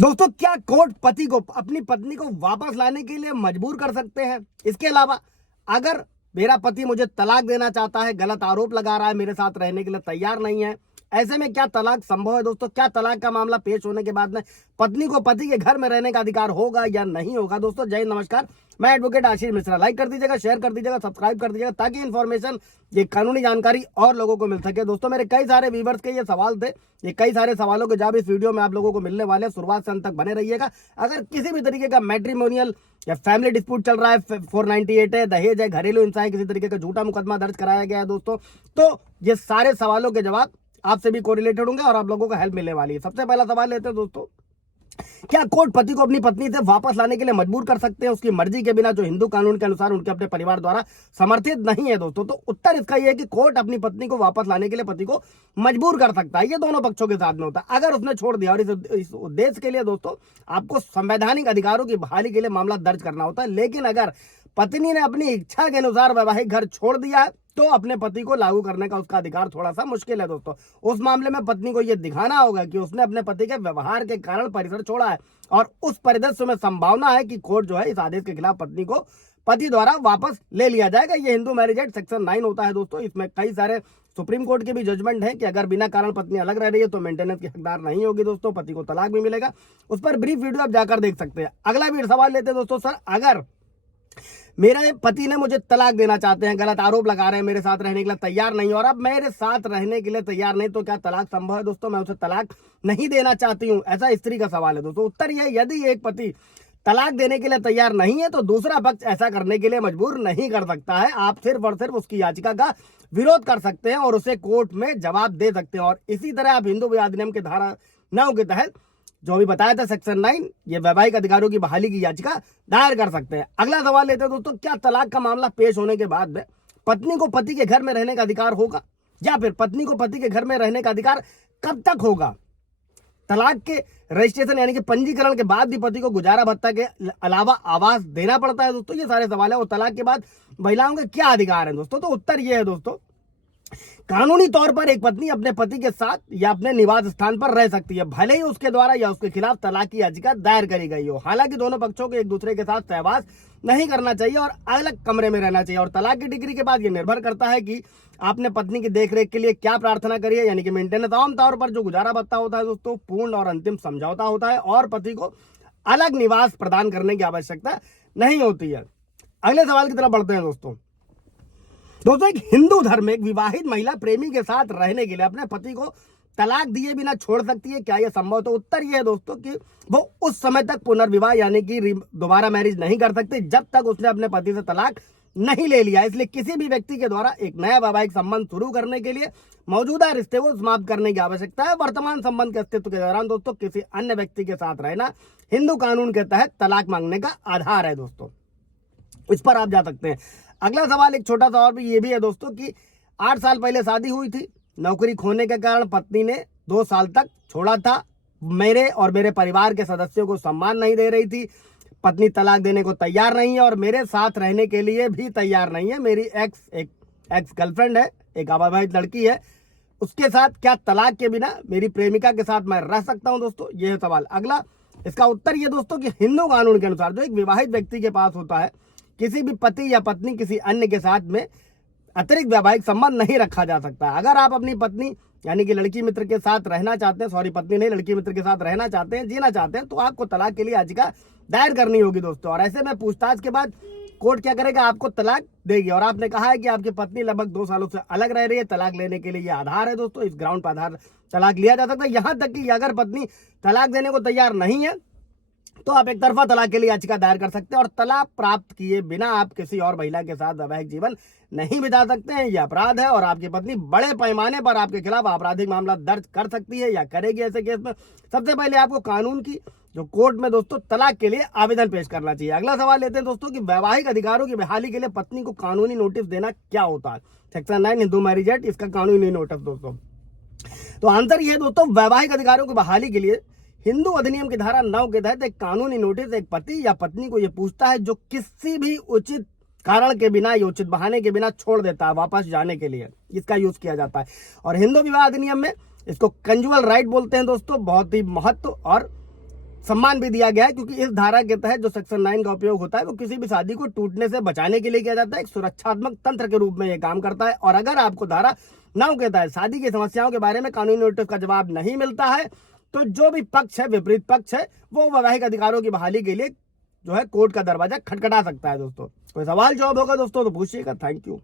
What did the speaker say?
दोस्तों, क्या कोर्ट पति को अपनी पत्नी को वापस लाने के लिए मजबूर कर सकते हैं? इसके अलावा अगर मेरा पति मुझे तलाक देना चाहता है, गलत आरोप लगा रहा है, मेरे साथ रहने के लिए तैयार नहीं है, ऐसे में क्या तलाक संभव है? दोस्तों, क्या तलाक का मामला पेश होने के बाद में पत्नी को पति के घर में रहने का अधिकार होगा या नहीं होगा? दोस्तों, जय नमस्कार, मैं एडवोकेट आशीष मिश्रा। लाइक कर दीजिएगा, शेयर कर दीजिएगा, सब्सक्राइब कर दीजिएगा ताकि इन्फॉर्मेशन, ये कानूनी जानकारी और लोगों को मिल सके। दोस्तों, मेरे कई सारे व्यूवर्स के ये सवाल थे, ये कई सारे सवालों के जवाब इस वीडियो में आप लोगों को मिलने वाले हैं। शुरुआत से अंत तक बने रहिएगा। अगर किसी भी तरीके का मैट्रिमोनियल या फैमिली डिस्प्यूट चल रहा है, 498 है, दहेज है, घरेलू हिंसा है, किसी तरीके का झूठा मुकदमा दर्ज कराया गया है दोस्तों, तो ये सारे सवालों के जवाब आपसे भी कोरिलेटेड होंगे और आप लोगों को हेल्प मिलने वाली है। सबसे पहला सवाल लेते हैं दोस्तों, क्या कोर्ट पति को अपनी पत्नी से वापस लाने के लिए मजबूर कर सकते हैं उसकी मर्जी के बिना, जो हिंदू कानून के अनुसार उनके अपने परिवार द्वारा समर्थित नहीं है? दोस्तों, तो उत्तर इसका यह है कि कोर्ट अपनी पत्नी को वापस लाने के लिए पति को मजबूर कर सकता है। ये दोनों पक्षों के साथ में होता है। अगर उसने छोड़ दिया, और इस उद्देश्य के लिए दोस्तों आपको संवैधानिक अधिकारों की बहाली के लिए मामला दर्ज करना होता है। लेकिन अगर पत्नी ने अपनी इच्छा के अनुसार वैवाहिक घर छोड़ दिया है, तो अपने पति को लागू करने का उसका अधिकार थोड़ा सा मुश्किल है दोस्तों। उस मामले में पत्नी को यह दिखाना होगा कि उसने अपने पति के व्यवहार के कारण परिसर छोड़ा है, और उस परिदृश्य में संभावना है कि कोर्ट जो है इस आदेश के खिलाफ पत्नी को पति द्वारा वापस ले लिया जाएगा। ये हिंदू मैरिज एक्ट सेक्शन 9 होता है दोस्तों। इसमें कई सारे सुप्रीम कोर्ट के भी जजमेंट है कि अगर बिना कारण पत्नी अलग रह रही है तो मेंटेनेंस की हकदार नहीं होगी दोस्तों, पति को तलाक भी मिलेगा। उस पर ब्रीफ वीडियो आप जाकर देख सकते हैं। अगला भी सवाल लेते हैं दोस्तों, सर अगर मेरे पति ने मुझे तलाक देना चाहते हैं, गलत आरोप लगा रहे हैं, मेरे साथ रहने के लिए तैयार नहीं, और अब मेरे साथ रहने के लिए तैयार नहीं, तो क्या तलाक संभव है? दोस्तों, मैं उसे तलाक नहीं देना चाहती हूं, ऐसा स्त्री का सवाल है दोस्तों। उत्तर यह, यदि एक पति तलाक देने के लिए तैयार नहीं है तो दूसरा पक्ष ऐसा करने के लिए मजबूर नहीं कर सकता है। आप सिर्फ और सिर्फ उसकी याचिका का विरोध कर सकते हैं और उसे कोर्ट में जवाब दे सकते हैं। और इसी तरह आप हिंदू विवाह अधिनियम के धारा 9 के तहत जो भी बताया था सेक्शन 9, ये वैवाहिक अधिकारों की बहाली की याचिका दायर कर सकते हैं। अगला सवाल लेते हैं दोस्तों, क्या तलाक का मामला पेश होने के बाद में पत्नी को पति के घर में रहने का अधिकार होगा, या फिर पत्नी को पति के घर में रहने का अधिकार कब तक होगा? तलाक के रजिस्ट्रेशन यानी कि पंजीकरण के बाद भी पति को गुजारा भत्ता के अलावा आवास देना पड़ता है दोस्तों, ये सारे सवाल है। और तलाक के बाद महिलाओं के क्या अधिकार है दोस्तों? तो उत्तर ये है दोस्तों, कानूनी तौर पर एक पत्नी अपने पति के साथ या अपने निवास स्थान पर रह सकती है, भले ही उसके द्वारा या उसके खिलाफ तलाक की याचिका दायर करी गई हो। हालांकि दोनों पक्षों को एक दूसरे के साथ सहवास नहीं करना चाहिए और अलग कमरे में रहना चाहिए। और तलाक की डिग्री के बाद यह निर्भर करता है कि आपने पत्नी की देखरेख के लिए क्या प्रार्थना करी है, यानी कि मेंटेनेंस। आमतौर पर जो गुजारा भत्ता होता है दोस्तों, पूर्ण और अंतिम समझौता होता है और पति को अलग निवास प्रदान करने की आवश्यकता नहीं होती है। अगले सवाल की तरफ बढ़ते हैं दोस्तों। एक हिंदू धर्म में एक विवाहित महिला प्रेमी के साथ रहने के लिए अपने पति को तलाक दिए बिना छोड़ सकती है, क्या यह संभव? तो उत्तर यह है दोस्तों कि वो उस समय तक पुनर्विवाह यानी कि दोबारा मैरिज नहीं कर सकते जब तक उसने अपने पति से तलाक नहीं ले लिया। इसलिए किसी भी व्यक्ति के द्वारा एक नया वैवाहिक संबंध शुरू करने के लिए मौजूदा रिश्ते को समाप्त करने की आवश्यकता है। वर्तमान संबंध के अस्तित्व के दौरान दोस्तों किसी अन्य व्यक्ति के साथ रहना हिंदू कानून के तहत तलाक मांगने का आधार है दोस्तों, इस पर आप जा सकते हैं। अगला सवाल एक छोटा सा और भी ये भी है दोस्तों कि 8 साल पहले शादी हुई थी, नौकरी खोने के कारण पत्नी ने 2 साल तक छोड़ा था, मेरे और मेरे परिवार के सदस्यों को सम्मान नहीं दे रही थी, पत्नी तलाक देने को तैयार नहीं है और मेरे साथ रहने के लिए भी तैयार नहीं है। मेरी एक्स गर्लफ्रेंड है, एक अविवाहित लड़की है, उसके साथ क्या तलाक के बिना मेरी प्रेमिका के साथ मैं रह सकता हूं? दोस्तों, यह है सवाल। अगला, इसका उत्तर यह दोस्तों कि हिंदू कानून के अनुसार जो एक विवाहित व्यक्ति के पास होता है, किसी भी पति या पत्नी किसी अन्य के साथ में अतिरिक्त वैवाहिक संबंध नहीं रखा जा सकता। अगर आप अपनी पत्नी यानी कि लड़की मित्र के साथ रहना चाहते हैं, सॉरी पत्नी नहीं, लड़की मित्र के साथ रहना चाहते हैं, जीना चाहते हैं, तो आपको तलाक के लिए याचिका दायर करनी होगी दोस्तों। और ऐसे में पूछताछ के बाद कोर्ट क्या करेगा? आपको तलाक देगी। और आपने कहा है कि आपकी पत्नी लगभग 2 सालों से अलग रह रही है, तलाक लेने के लिए यह आधार है दोस्तों, इस ग्राउंड पर आधार तलाक लिया जा सकता है। यहां तक कि अगर पत्नी तलाक देने को तैयार नहीं है तो आप एक तरफा तलाक के लिए याचिका दायर कर सकते हैं और तलाक प्राप्त किए बिना आप किसी और महिला के साथ वैवाहिक जीवन नहीं बिता सकते हैं। यह अपराध है और आपकी पत्नी बड़े पैमाने पर आपके खिलाफ आपराधिक मामला दर्ज कर सकती है या करेगी। ऐसे केस में सबसे पहले आपको कानून की जो कोर्ट में दोस्तों तलाक के लिए आवेदन पेश करना चाहिए। अगला सवाल लेते हैं दोस्तों कि वैवाहिक अधिकारों की बहाली के लिए पत्नी को कानूनी नोटिस देना क्या होता है? सेक्शन 9 हिंदू मैरिज एक्ट, इसका कानूनी नोटिस दोस्तों। तो आंसर यह दोस्तों, वैवाहिक अधिकारों की बहाली के लिए हिंदू अधिनियम की धारा 9 के तहत एक कानूनी नोटिस एक पति या पत्नी को यह पूछता है जो किसी भी उचित कारण के बिना या उचित बहाने के बिना छोड़ देता है वापस जाने के लिए, इसका यूज किया जाता है। और हिंदू विवाह अधिनियम में इसको कंजुअल राइट बोलते हैं दोस्तों। बहुत ही महत्व और सम्मान भी दिया गया है, क्योंकि इस धारा के तहत जो सेक्शन 9 का उपयोग होता है वो किसी भी शादी को टूटने से बचाने के लिए किया जाता है। एक सुरक्षात्मक तंत्र के रूप में ये काम करता है। और अगर आपको धारा 9 के तहत शादी की समस्याओं के बारे में कानूनी नोटिस का जवाब नहीं मिलता है तो जो भी पक्ष है, विपरीत पक्ष है, वो वैवाहिक अधिकारों की बहाली के लिए जो है कोर्ट का दरवाजा खटखटा सकता है। दोस्तों कोई सवाल जवाब होगा दोस्तों तो पूछिएगा। Thank you.